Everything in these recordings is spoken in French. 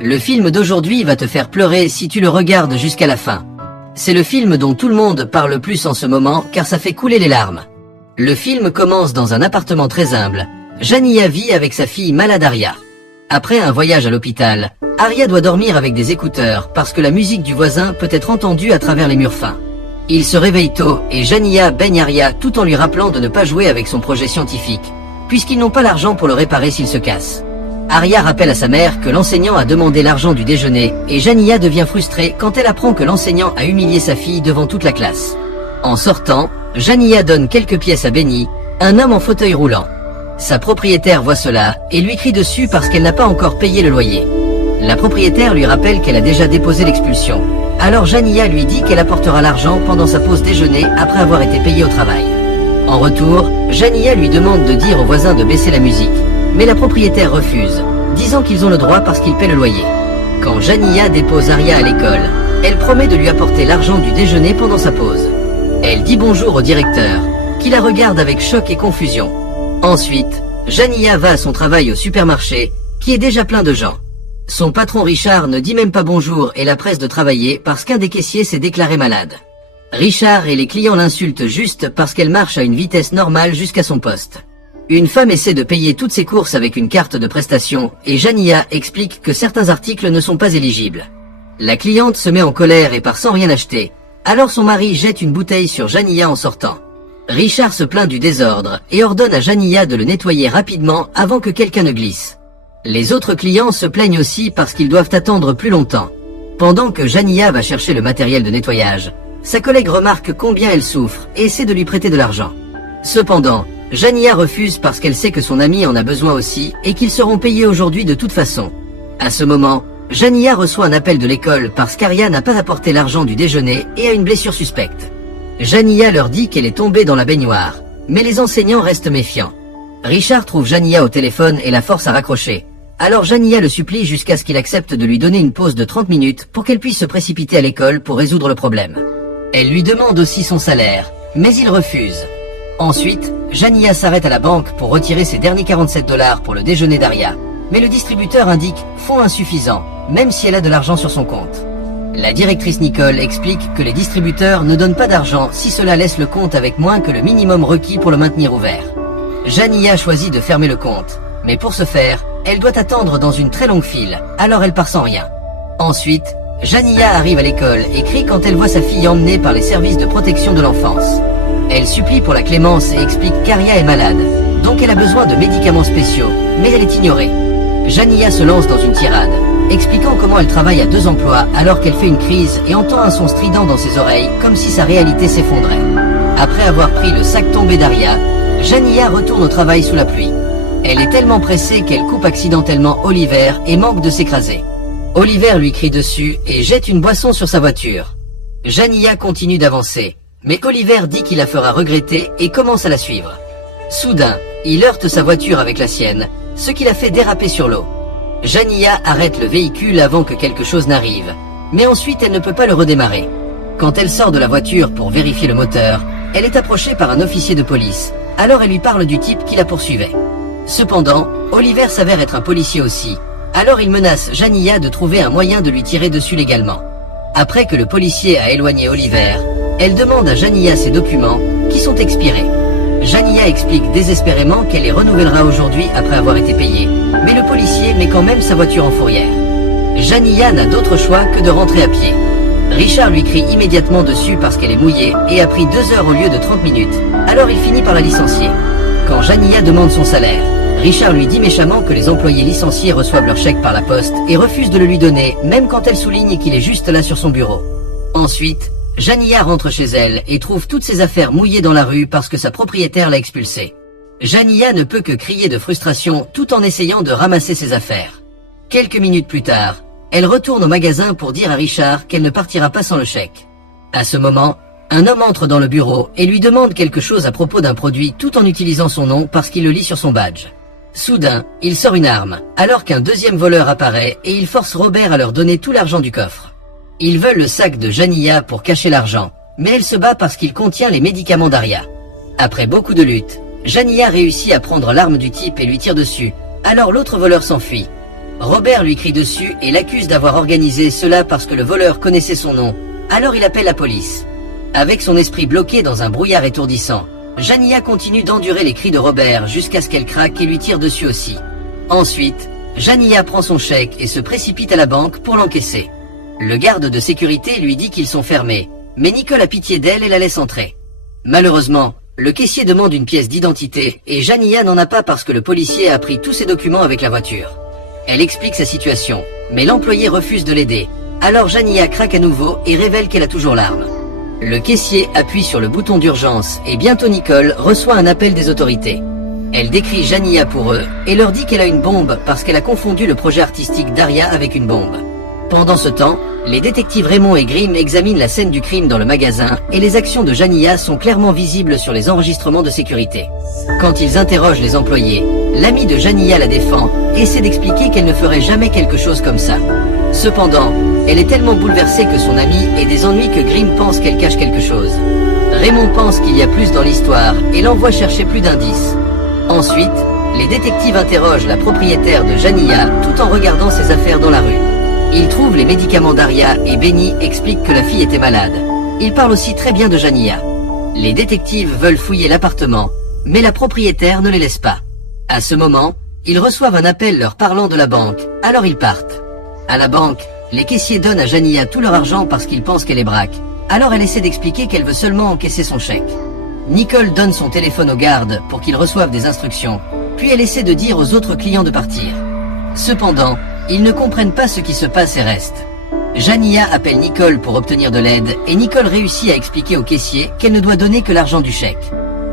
Le film d'aujourd'hui va te faire pleurer si tu le regardes jusqu'à la fin. C'est le film dont tout le monde parle le plus en ce moment car ça fait couler les larmes. Le film commence dans un appartement très humble. Jania vit avec sa fille malade Aria. Après un voyage à l'hôpital, Aria doit dormir avec des écouteurs parce que la musique du voisin peut être entendue à travers les murs fins. Il se réveille tôt et Jania baigne Aria tout en lui rappelant de ne pas jouer avec son projet scientifique, puisqu'ils n'ont pas l'argent pour le réparer s'il se casse. Aria rappelle à sa mère que l'enseignant a demandé l'argent du déjeuner et Jania devient frustrée quand elle apprend que l'enseignant a humilié sa fille devant toute la classe. En sortant, Jania donne quelques pièces à Benny, un homme en fauteuil roulant. Sa propriétaire voit cela et lui crie dessus parce qu'elle n'a pas encore payé le loyer. La propriétaire lui rappelle qu'elle a déjà déposé l'expulsion. Alors Jania lui dit qu'elle apportera l'argent pendant sa pause déjeuner après avoir été payée au travail. En retour, Jania lui demande de dire aux voisins de baisser la musique. Mais la propriétaire refuse, disant qu'ils ont le droit parce qu'ils paient le loyer. Quand Jania dépose Aria à l'école, elle promet de lui apporter l'argent du déjeuner pendant sa pause. Elle dit bonjour au directeur, qui la regarde avec choc et confusion. Ensuite, Jania va à son travail au supermarché, qui est déjà plein de gens. Son patron Richard ne dit même pas bonjour et la presse de travailler parce qu'un des caissiers s'est déclaré malade. Richard et les clients l'insultent juste parce qu'elle marche à une vitesse normale jusqu'à son poste. Une femme essaie de payer toutes ses courses avec une carte de prestation et Jania explique que certains articles ne sont pas éligibles. La cliente se met en colère et part sans rien acheter. Alors son mari jette une bouteille sur Jania en sortant. Richard se plaint du désordre et ordonne à Jania de le nettoyer rapidement avant que quelqu'un ne glisse. Les autres clients se plaignent aussi parce qu'ils doivent attendre plus longtemps. Pendant que Jania va chercher le matériel de nettoyage, sa collègue remarque combien elle souffre et essaie de lui prêter de l'argent. Cependant, Jania refuse parce qu'elle sait que son ami en a besoin aussi et qu'ils seront payés aujourd'hui de toute façon. À ce moment, Jania reçoit un appel de l'école parce qu'Aria n'a pas apporté l'argent du déjeuner et a une blessure suspecte. Jania leur dit qu'elle est tombée dans la baignoire, mais les enseignants restent méfiants. Richard trouve Jania au téléphone et la force à raccrocher. Alors Jania le supplie jusqu'à ce qu'il accepte de lui donner une pause de 30 minutes pour qu'elle puisse se précipiter à l'école pour résoudre le problème. Elle lui demande aussi son salaire, mais il refuse. Ensuite, Jania s'arrête à la banque pour retirer ses derniers 47 $ pour le déjeuner d'Aria, mais le distributeur indique fonds insuffisants, même si elle a de l'argent sur son compte. La directrice Nicole explique que les distributeurs ne donnent pas d'argent si cela laisse le compte avec moins que le minimum requis pour le maintenir ouvert. Jania choisit de fermer le compte, mais pour ce faire, elle doit attendre dans une très longue file, alors elle part sans rien. Ensuite, Jania arrive à l'école et crie quand elle voit sa fille emmenée par les services de protection de l'enfance. Elle supplie pour la clémence et explique qu'Aria est malade, donc elle a besoin de médicaments spéciaux, mais elle est ignorée. Jania se lance dans une tirade, expliquant comment elle travaille à 2 emplois alors qu'elle fait une crise et entend un son strident dans ses oreilles comme si sa réalité s'effondrait. Après avoir pris le sac tombé d'Aria, Jania retourne au travail sous la pluie. Elle est tellement pressée qu'elle coupe accidentellement Oliver et manque de s'écraser. Oliver lui crie dessus et jette une boisson sur sa voiture. Jania continue d'avancer, mais Oliver dit qu'il la fera regretter et commence à la suivre. Soudain, il heurte sa voiture avec la sienne, ce qui la fait déraper sur l'eau. Jania arrête le véhicule avant que quelque chose n'arrive, mais ensuite elle ne peut pas le redémarrer. Quand elle sort de la voiture pour vérifier le moteur, elle est approchée par un officier de police, alors elle lui parle du type qui la poursuivait. Cependant, Oliver s'avère être un policier aussi, alors il menace Jania de trouver un moyen de lui tirer dessus légalement. Après que le policier a éloigné Oliver, elle demande à Jania ses documents, qui sont expirés. Jania explique désespérément qu'elle les renouvellera aujourd'hui après avoir été payée, mais le policier met quand même sa voiture en fourrière. Jania n'a d'autre choix que de rentrer à pied. Richard lui crie immédiatement dessus parce qu'elle est mouillée et a pris 2 heures au lieu de 30 minutes, alors il finit par la licencier. Quand Jania demande son salaire, Richard lui dit méchamment que les employés licenciés reçoivent leur chèque par la poste et refuse de le lui donner, même quand elle souligne qu'il est juste là sur son bureau. Ensuite, Jania rentre chez elle et trouve toutes ses affaires mouillées dans la rue parce que sa propriétaire l'a expulsée. Jania ne peut que crier de frustration tout en essayant de ramasser ses affaires. Quelques minutes plus tard, elle retourne au magasin pour dire à Richard qu'elle ne partira pas sans le chèque. À ce moment, un homme entre dans le bureau et lui demande quelque chose à propos d'un produit tout en utilisant son nom parce qu'il le lit sur son badge. Soudain, il sort une arme, alors qu'un deuxième voleur apparaît et il force Robert à leur donner tout l'argent du coffre. Ils veulent le sac de Jania pour cacher l'argent, mais elle se bat parce qu'il contient les médicaments d'Aria. Après beaucoup de luttes, Jania réussit à prendre l'arme du type et lui tire dessus, alors l'autre voleur s'enfuit. Robert lui crie dessus et l'accuse d'avoir organisé cela parce que le voleur connaissait son nom, alors il appelle la police. Avec son esprit bloqué dans un brouillard étourdissant, Jania continue d'endurer les cris de Robert jusqu'à ce qu'elle craque et lui tire dessus aussi. Ensuite, Jania prend son chèque et se précipite à la banque pour l'encaisser. Le garde de sécurité lui dit qu'ils sont fermés, mais Nicole a pitié d'elle et la laisse entrer. Malheureusement, le caissier demande une pièce d'identité et Jania n'en a pas parce que le policier a pris tous ses documents avec la voiture. Elle explique sa situation, mais l'employé refuse de l'aider. Alors Jania craque à nouveau et révèle qu'elle a toujours l'arme. Le caissier appuie sur le bouton d'urgence et bientôt Nicole reçoit un appel des autorités. Elle décrit Jania pour eux et leur dit qu'elle a une bombe parce qu'elle a confondu le projet artistique d'Aria avec une bombe. Pendant ce temps, les détectives Raymond et Grimm examinent la scène du crime dans le magasin et les actions de Jania sont clairement visibles sur les enregistrements de sécurité. Quand ils interrogent les employés, l'ami de Jania la défend et essaie d'expliquer qu'elle ne ferait jamais quelque chose comme ça. Cependant, elle est tellement bouleversée que son amie ait des ennuis que Grimm pense qu'elle cache quelque chose. Raymond pense qu'il y a plus dans l'histoire et l'envoie chercher plus d'indices. Ensuite, les détectives interrogent la propriétaire de Jania tout en regardant ses affaires dans la rue. Ils trouvent les médicaments d'Aria et Benny explique que la fille était malade. Ils parlent aussi très bien de Jania. Les détectives veulent fouiller l'appartement, mais la propriétaire ne les laisse pas. À ce moment, ils reçoivent un appel leur parlant de la banque, alors ils partent. À la banque, les caissiers donnent à Jania tout leur argent parce qu'ils pensent qu'elle est braque. Alors elle essaie d'expliquer qu'elle veut seulement encaisser son chèque. Nicole donne son téléphone aux gardes pour qu'ils reçoivent des instructions, puis elle essaie de dire aux autres clients de partir. Cependant, ils ne comprennent pas ce qui se passe et restent. Jania appelle Nicole pour obtenir de l'aide et Nicole réussit à expliquer au caissier qu'elle ne doit donner que l'argent du chèque.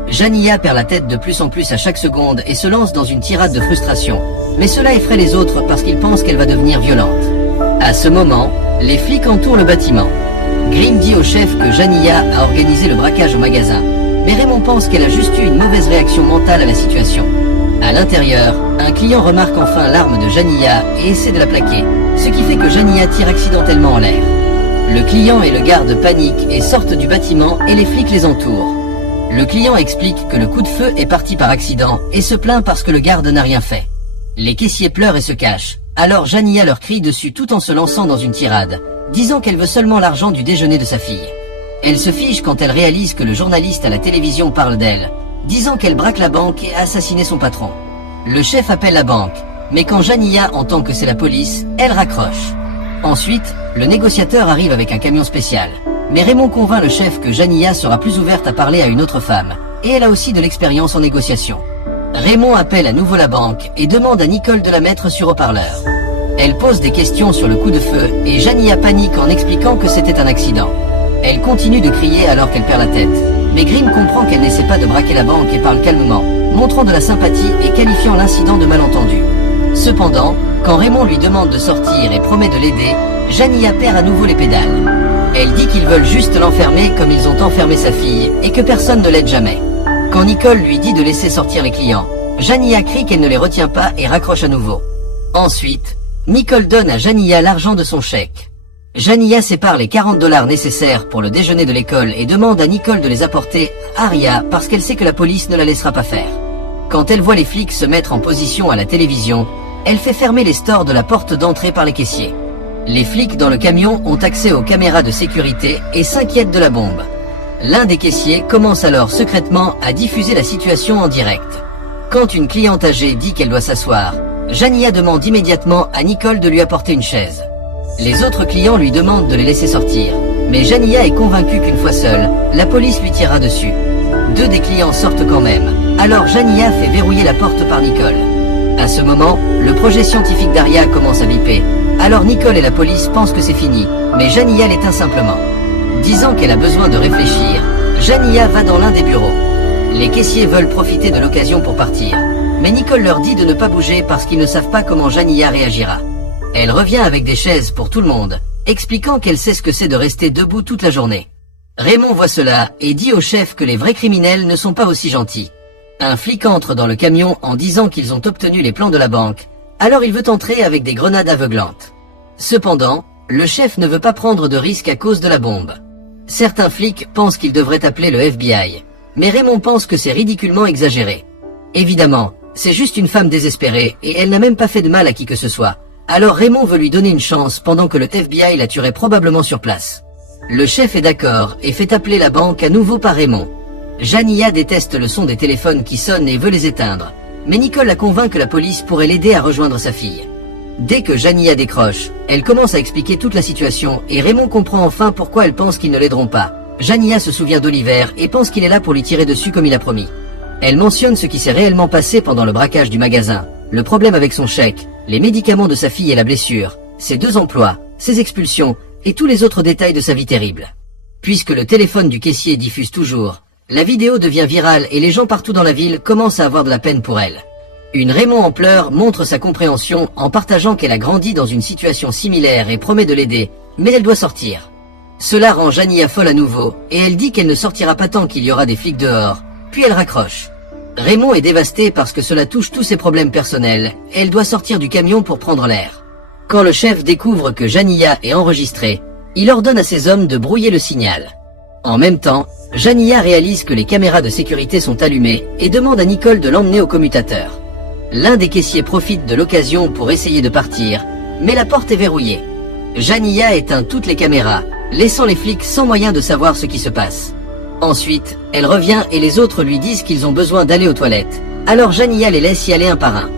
Jania perd la tête de plus en plus à chaque seconde et se lance dans une tirade de frustration. Mais cela effraie les autres parce qu'ils pensent qu'elle va devenir violente. À ce moment, les flics entourent le bâtiment. Grimm dit au chef que Jania a organisé le braquage au magasin, mais Raymond pense qu'elle a juste eu une mauvaise réaction mentale à la situation. À l'intérieur, un client remarque enfin l'arme de Jania et essaie de la plaquer, ce qui fait que Jania tire accidentellement en l'air. Le client et le garde paniquent et sortent du bâtiment et les flics les entourent. Le client explique que le coup de feu est parti par accident et se plaint parce que le garde n'a rien fait. Les caissiers pleurent et se cachent, alors Jania leur crie dessus tout en se lançant dans une tirade, disant qu'elle veut seulement l'argent du déjeuner de sa fille. Elle se fige quand elle réalise que le journaliste à la télévision parle d'elle, disant qu'elle braque la banque et a assassiné son patron. Le chef appelle la banque, mais quand Jania entend que c'est la police, elle raccroche. Ensuite, le négociateur arrive avec un camion spécial, mais Raymond convainc le chef que Jania sera plus ouverte à parler à une autre femme, et elle a aussi de l'expérience en négociation. Raymond appelle à nouveau la banque et demande à Nicole de la mettre sur haut-parleur. Elle pose des questions sur le coup de feu et Jania panique en expliquant que c'était un accident. Elle continue de crier alors qu'elle perd la tête, mais Grimm comprend qu'elle n'essaie pas de braquer la banque et parle calmement, montrant de la sympathie et qualifiant l'incident de malentendu. Cependant, quand Raymond lui demande de sortir et promet de l'aider, Jania perd à nouveau les pédales. Elle dit qu'ils veulent juste l'enfermer comme ils ont enfermé sa fille et que personne ne l'aide jamais. Quand Nicole lui dit de laisser sortir les clients, Jania crie qu'elle ne les retient pas et raccroche à nouveau. Ensuite, Nicole donne à Jania l'argent de son chèque. Jania sépare les $40 nécessaires pour le déjeuner de l'école et demande à Nicole de les apporter à Aria parce qu'elle sait que la police ne la laissera pas faire. Quand elle voit les flics se mettre en position à la télévision, elle fait fermer les stores de la porte d'entrée par les caissiers. Les flics dans le camion ont accès aux caméras de sécurité et s'inquiètent de la bombe. L'un des caissiers commence alors secrètement à diffuser la situation en direct. Quand une cliente âgée dit qu'elle doit s'asseoir, Jania demande immédiatement à Nicole de lui apporter une chaise. Les autres clients lui demandent de les laisser sortir, mais Jania est convaincue qu'une fois seule, la police lui tirera dessus. 2 des clients sortent quand même, alors Jania fait verrouiller la porte par Nicole. À ce moment, le projet scientifique d'Aria commence à biper, alors Nicole et la police pensent que c'est fini, mais Jania l'éteint simplement. Disant qu'elle a besoin de réfléchir, Jania va dans l'un des bureaux. Les caissiers veulent profiter de l'occasion pour partir, mais Nicole leur dit de ne pas bouger parce qu'ils ne savent pas comment Jania réagira. Elle revient avec des chaises pour tout le monde, expliquant qu'elle sait ce que c'est de rester debout toute la journée. Raymond voit cela et dit au chef que les vrais criminels ne sont pas aussi gentils. Un flic entre dans le camion en disant qu'ils ont obtenu les plans de la banque, alors il veut entrer avec des grenades aveuglantes. Cependant, le chef ne veut pas prendre de risque à cause de la bombe. Certains flics pensent qu'ils devraient appeler le FBI, mais Raymond pense que c'est ridiculement exagéré. Évidemment, c'est juste une femme désespérée et elle n'a même pas fait de mal à qui que ce soit. Alors Raymond veut lui donner une chance pendant que le FBI la tuerait probablement sur place. Le chef est d'accord et fait appeler la banque à nouveau par Raymond. Jania déteste le son des téléphones qui sonnent et veut les éteindre, mais Nicole la convainc que la police pourrait l'aider à rejoindre sa fille. Dès que Jania décroche, elle commence à expliquer toute la situation et Raymond comprend enfin pourquoi elle pense qu'ils ne l'aideront pas. Jania se souvient d'Oliver et pense qu'il est là pour lui tirer dessus comme il a promis. Elle mentionne ce qui s'est réellement passé pendant le braquage du magasin, le problème avec son chèque, les médicaments de sa fille et la blessure, ses 2 emplois, ses expulsions et tous les autres détails de sa vie terrible. Puisque le téléphone du caissier diffuse toujours, la vidéo devient virale et les gens partout dans la ville commencent à avoir de la peine pour elle. Une Raymond en pleurs montre sa compréhension en partageant qu'elle a grandi dans une situation similaire et promet de l'aider, mais elle doit sortir. Cela rend Jania folle à nouveau, et elle dit qu'elle ne sortira pas tant qu'il y aura des flics dehors, puis elle raccroche. Raymond est dévasté parce que cela touche tous ses problèmes personnels, et elle doit sortir du camion pour prendre l'air. Quand le chef découvre que Jania est enregistrée, il ordonne à ses hommes de brouiller le signal. En même temps, Jania réalise que les caméras de sécurité sont allumées et demande à Nicole de l'emmener au commutateur. L'un des caissiers profite de l'occasion pour essayer de partir, mais la porte est verrouillée. Jania éteint toutes les caméras, laissant les flics sans moyen de savoir ce qui se passe. Ensuite, elle revient et les autres lui disent qu'ils ont besoin d'aller aux toilettes. Alors Jania les laisse y aller un par un.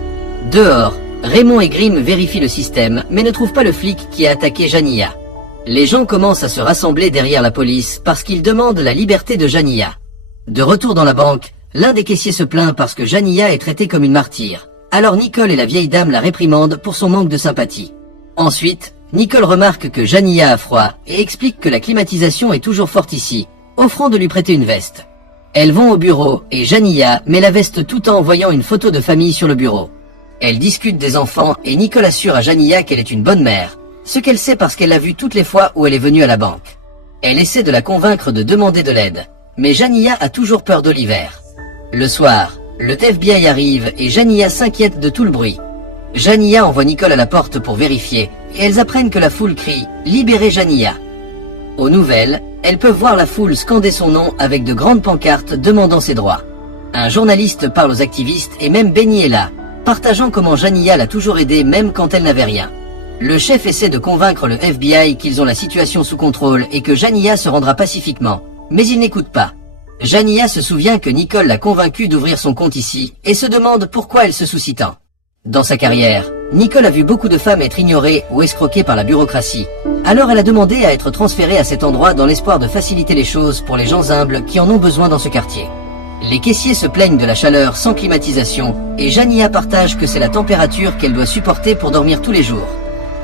Dehors, Raymond et Grimm vérifient le système, mais ne trouvent pas le flic qui a attaqué Jania. Les gens commencent à se rassembler derrière la police parce qu'ils demandent la liberté de Jania. De retour dans la banque, l'un des caissiers se plaint parce que Jania est traitée comme une martyre. Alors Nicole et la vieille dame la réprimandent pour son manque de sympathie. Ensuite, Nicole remarque que Jania a froid et explique que la climatisation est toujours forte ici, offrant de lui prêter une veste. Elles vont au bureau et Jania met la veste tout en voyant une photo de famille sur le bureau. Elles discutent des enfants et Nicole assure à Jania qu'elle est une bonne mère, ce qu'elle sait parce qu'elle l'a vu toutes les fois où elle est venue à la banque. Elle essaie de la convaincre de demander de l'aide, mais Jania a toujours peur d'Oliver. Le soir, le FBI arrive et Jania s'inquiète de tout le bruit. Jania envoie Nicole à la porte pour vérifier et elles apprennent que la foule crie « Libérez Jania ». Aux nouvelles, elles peuvent voir la foule scander son nom avec de grandes pancartes demandant ses droits. Un journaliste parle aux activistes et même Benny est là, partageant comment Jania l'a toujours aidé même quand elle n'avait rien. Le chef essaie de convaincre le FBI qu'ils ont la situation sous contrôle et que Jania se rendra pacifiquement, mais il n'écoute pas. Jania se souvient que Nicole l'a convaincue d'ouvrir son compte ici et se demande pourquoi elle se soucie tant. Dans sa carrière, Nicole a vu beaucoup de femmes être ignorées ou escroquées par la bureaucratie. Alors elle a demandé à être transférée à cet endroit dans l'espoir de faciliter les choses pour les gens humbles qui en ont besoin dans ce quartier. Les caissiers se plaignent de la chaleur sans climatisation et Jania partage que c'est la température qu'elle doit supporter pour dormir tous les jours.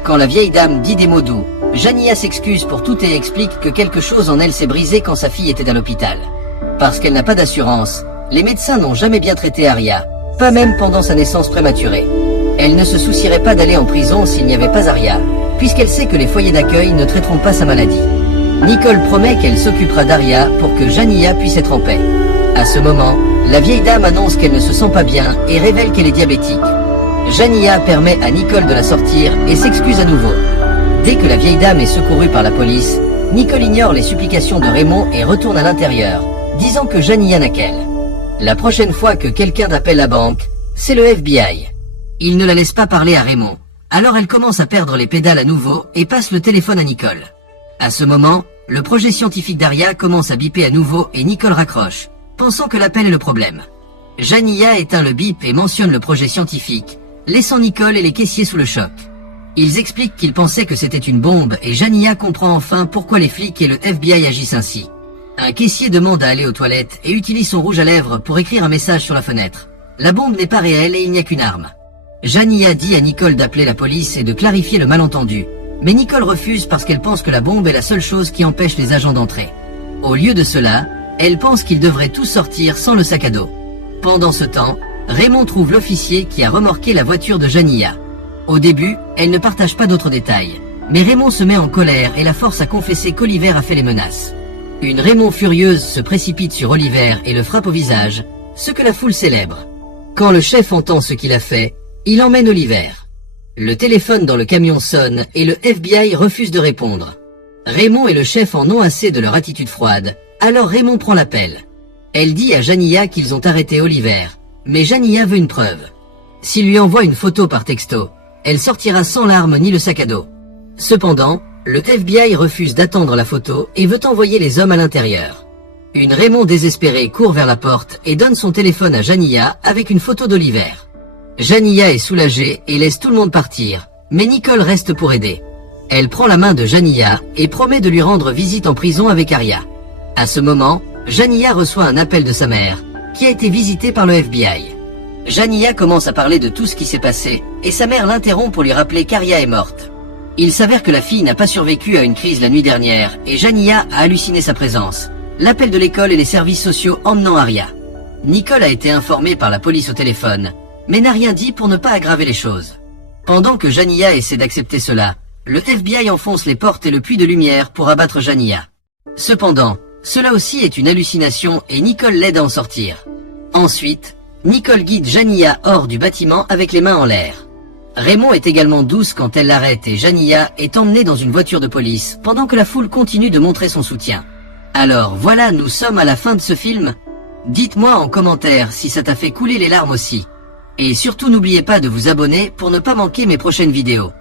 Quand la vieille dame dit des mots doux, Jania s'excuse pour tout et explique que quelque chose en elle s'est brisé quand sa fille était à l'hôpital. Parce qu'elle n'a pas d'assurance, les médecins n'ont jamais bien traité Aria, pas même pendant sa naissance prématurée. Elle ne se soucierait pas d'aller en prison s'il n'y avait pas Aria, puisqu'elle sait que les foyers d'accueil ne traiteront pas sa maladie. Nicole promet qu'elle s'occupera d'Aria pour que Jania puisse être en paix. À ce moment, la vieille dame annonce qu'elle ne se sent pas bien et révèle qu'elle est diabétique. Jania permet à Nicole de la sortir et s'excuse à nouveau. Dès que la vieille dame est secourue par la police, Nicole ignore les supplications de Raymond et retourne à l'intérieur, disant que Jania n'a qu'elle. La prochaine fois que quelqu'un appelle la banque, c'est le FBI. Il ne la laisse pas parler à Raymond. Alors elle commence à perdre les pédales à nouveau et passe le téléphone à Nicole. À ce moment, le projet scientifique d'Aria commence à biper à nouveau et Nicole raccroche, pensant que l'appel est le problème. Jania éteint le bip et mentionne le projet scientifique, laissant Nicole et les caissiers sous le choc. Ils expliquent qu'ils pensaient que c'était une bombe et Jania comprend enfin pourquoi les flics et le FBI agissent ainsi. Un caissier demande à aller aux toilettes et utilise son rouge à lèvres pour écrire un message sur la fenêtre. La bombe n'est pas réelle et il n'y a qu'une arme. Jania dit à Nicole d'appeler la police et de clarifier le malentendu, mais Nicole refuse parce qu'elle pense que la bombe est la seule chose qui empêche les agents d'entrer. Au lieu de cela, elle pense qu'ils devraient tous sortir sans le sac à dos. Pendant ce temps, Raymond trouve l'officier qui a remorqué la voiture de Jania. Au début, elle ne partage pas d'autres détails, mais Raymond se met en colère et la force à confesser qu'Oliver a fait les menaces. Une Raymond furieuse se précipite sur Oliver et le frappe au visage, ce que la foule célèbre. Quand le chef entend ce qu'il a fait, il emmène Oliver. Le téléphone dans le camion sonne et le FBI refuse de répondre. Raymond et le chef en ont assez de leur attitude froide, alors Raymond prend l'appel. Elle dit à Jania qu'ils ont arrêté Oliver, mais Jania veut une preuve. S'il lui envoie une photo par texto, Elle sortira sans l'arme ni le sac à dos. Cependant, le FBI refuse d'attendre la photo et veut envoyer les hommes à l'intérieur. Raymond désespéré court vers la porte et donne son téléphone à Janiyah avec une photo d'Oliver. Janiyah est soulagée et laisse tout le monde partir, mais Nicole reste pour aider. Elle prend la main de Janiyah et promet de lui rendre visite en prison avec Aria. À ce moment, Janiyah reçoit un appel de sa mère, qui a été visitée par le FBI. Janiyah commence à parler de tout ce qui s'est passé, et sa mère l'interrompt pour lui rappeler qu'Aria est morte. Il s'avère que la fille n'a pas survécu à une crise la nuit dernière, et Janiyah a halluciné sa présence. L'appel de l'école et les services sociaux emmenant Aria. Nicole a été informée par la police au téléphone, mais n'a rien dit pour ne pas aggraver les choses. Pendant que Janiyah essaie d'accepter cela, le FBI enfonce les portes et le puits de lumière pour abattre Janiyah. Cependant, cela aussi est une hallucination et Nicole l'aide à en sortir. Ensuite, Nicole guide Janiyah hors du bâtiment avec les mains en l'air. Raymond est également douce quand elle l'arrête et Janiyah est emmenée dans une voiture de police pendant que la foule continue de montrer son soutien. Alors voilà, nous sommes à la fin de ce film. Dites-moi en commentaire si ça t'a fait couler les larmes aussi. Et surtout n'oubliez pas de vous abonner pour ne pas manquer mes prochaines vidéos.